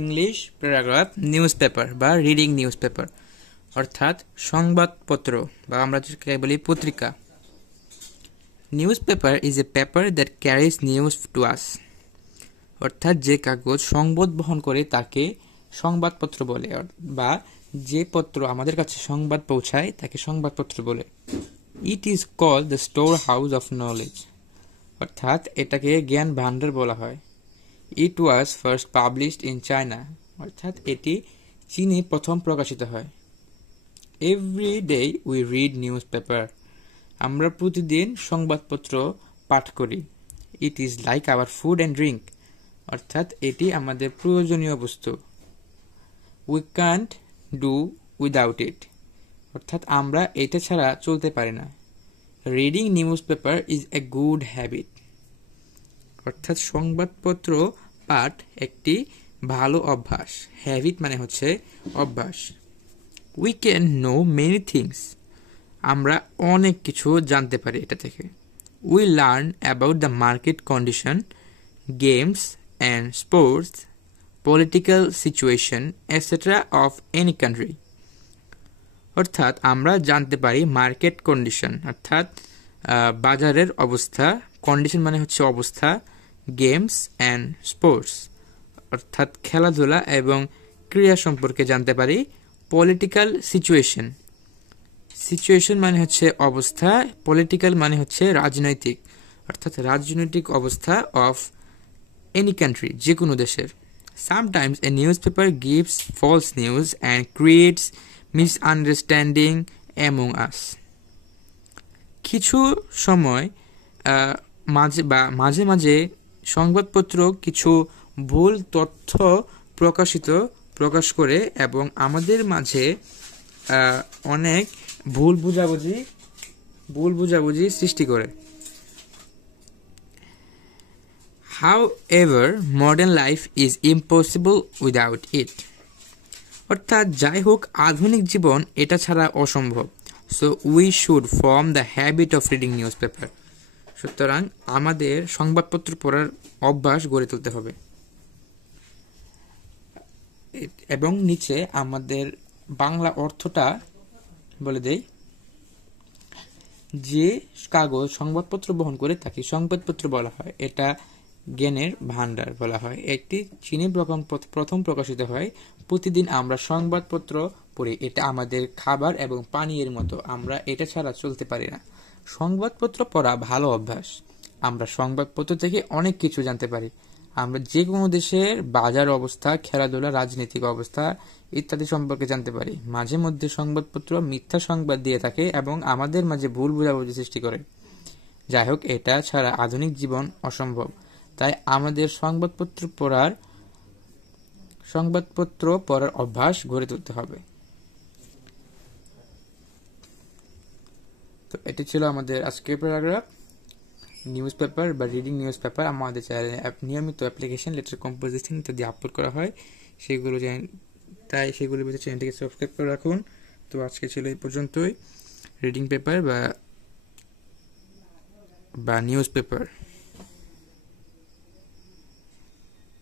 English paragraph newspaper বা reading newspaper অর্থাৎ সংবাদপত্র বা আমরা যেটাকে বলি পত্রিকা। Newspaper is a paper that caries news to us, অর্থাৎ যে কাগজ সংবাদ বহন করে তাকে সংবাদপত্র বলে, বা যে পত্র আমাদের কাছে সংবাদ পৌঁছায় তাকে সংবাদপত্র বলে। It is called the store house of knowledge, অর্থাৎ এটাকে জ্ঞান ভান্ডার বলা হয়। It was first published in China, অর্থাৎ এটি চীনে প্রথম প্রকাশিত হয়। Every day we read newspaper, আমরা প্রতিদিন সংবাদপত্র পাঠ করি। It is like our food and drink, অর্থাৎ এটি আমাদের প্রয়োজনীয় বস্তু। We can't do without it, অর্থাৎ আমরা এটা ছাড়া চলতে পারি না। Reading newspaper is a good habit, অর্থাৎ সংবাদপত্র পাঠ একটি ভালো অভ্যাস। হ্যাবিট মানে হচ্ছে অভ্যাস। We can know many things, আমরা অনেক কিছু জানতে পারি এটা থেকে। We learn about the market condition, games and sports, political situation etcetera of any country, অর্থাৎ আমরা জানতে পারি মার্কেট কন্ডিশন অর্থাৎ বাজারের অবস্থা, কন্ডিশন মানে হচ্ছে অবস্থা, গেমস অ্যান্ড স্পোর্টস অর্থাৎ খেলাধুলা এবং ক্রীড়া সম্পর্কে জানতে পারি। পলিটিক্যাল সিচুয়েশন, সিচুয়েশন মানে হচ্ছে অবস্থা, পলিটিক্যাল মানে হচ্ছে রাজনৈতিক, অর্থাৎ রাজনৈতিক অবস্থা অফ এনি কান্ট্রি, যে কোনো দেশের। Sometimes a newspaper gives false news and creates misunderstanding among us, কিছু সময় মাঝে মাঝে সংবাদপত্র কিছু ভুল তথ্য প্রকাশ করে এবং আমাদের মাঝে অনেক ভুল বুঝাবুঝি সৃষ্টি করে। However, modern life is impossible without it, অর্থাৎ যাই হোক আধুনিক জীবন এটা ছাড়া অসম্ভব। So we should form the habit of reading newspaper, সুতরাং আমাদের সংবাদপত্র পড়ার অভ্যাস গড়ে তুলতে হবে। এবং নিচে আমাদের বাংলা অর্থটা বলে দেই। যে কাগজ সংবাদপত্র বহন করে তাকে সংবাদপত্র বলা হয়, এটা জ্ঞানের ভান্ডার বলা হয়। একটি চীনে প্রথম প্রকাশিত হয়। প্রতিদিন আমরা সংবাদপত্র পড়ি, এটা আমাদের খাবার এবং পানীয়ের মতো, আমরা এটা ছাড়া চলতে পারি না। সংবাদপত্র পড়া ভালো অভ্যাস। আমরা সংবাদপত্র থেকে অনেক কিছু জানতে পারি। আমরা যে কোনো দেশের বাজার অবস্থা, খেলাধুলা, রাজনৈতিক অবস্থা ইত্যাদি সম্পর্কে জানতে পারি। মাঝে মধ্যে সংবাদপত্র মিথ্যা সংবাদ দিয়ে থাকে এবং আমাদের মাঝে ভুল বোঝাবুঝি সৃষ্টি করে। যাই হোক এটা ছাড়া আধুনিক জীবন অসম্ভব, তাই আমাদের সংবাদপত্র পড়ার অভ্যাস গড়ে তুলতে হবে। তো এটি ছিল আমাদের আজকের প্যারাগ্রাফ। নিউজ পেপার বা রিডিং নিউজ পেপার আমাদের চ্যানেলে নিয়মিত অ্যাপ্লিকেশন, লেটার কম্পোজিশন ইত্যাদি আপলোড করা হয়, সেগুলোর ভিতরে চ্যানেলটিকে সাবস্ক্রাইব করে রাখুন। তো আজকে ছিল এই পর্যন্তই রিডিং পেপার বা নিউজ পেপার।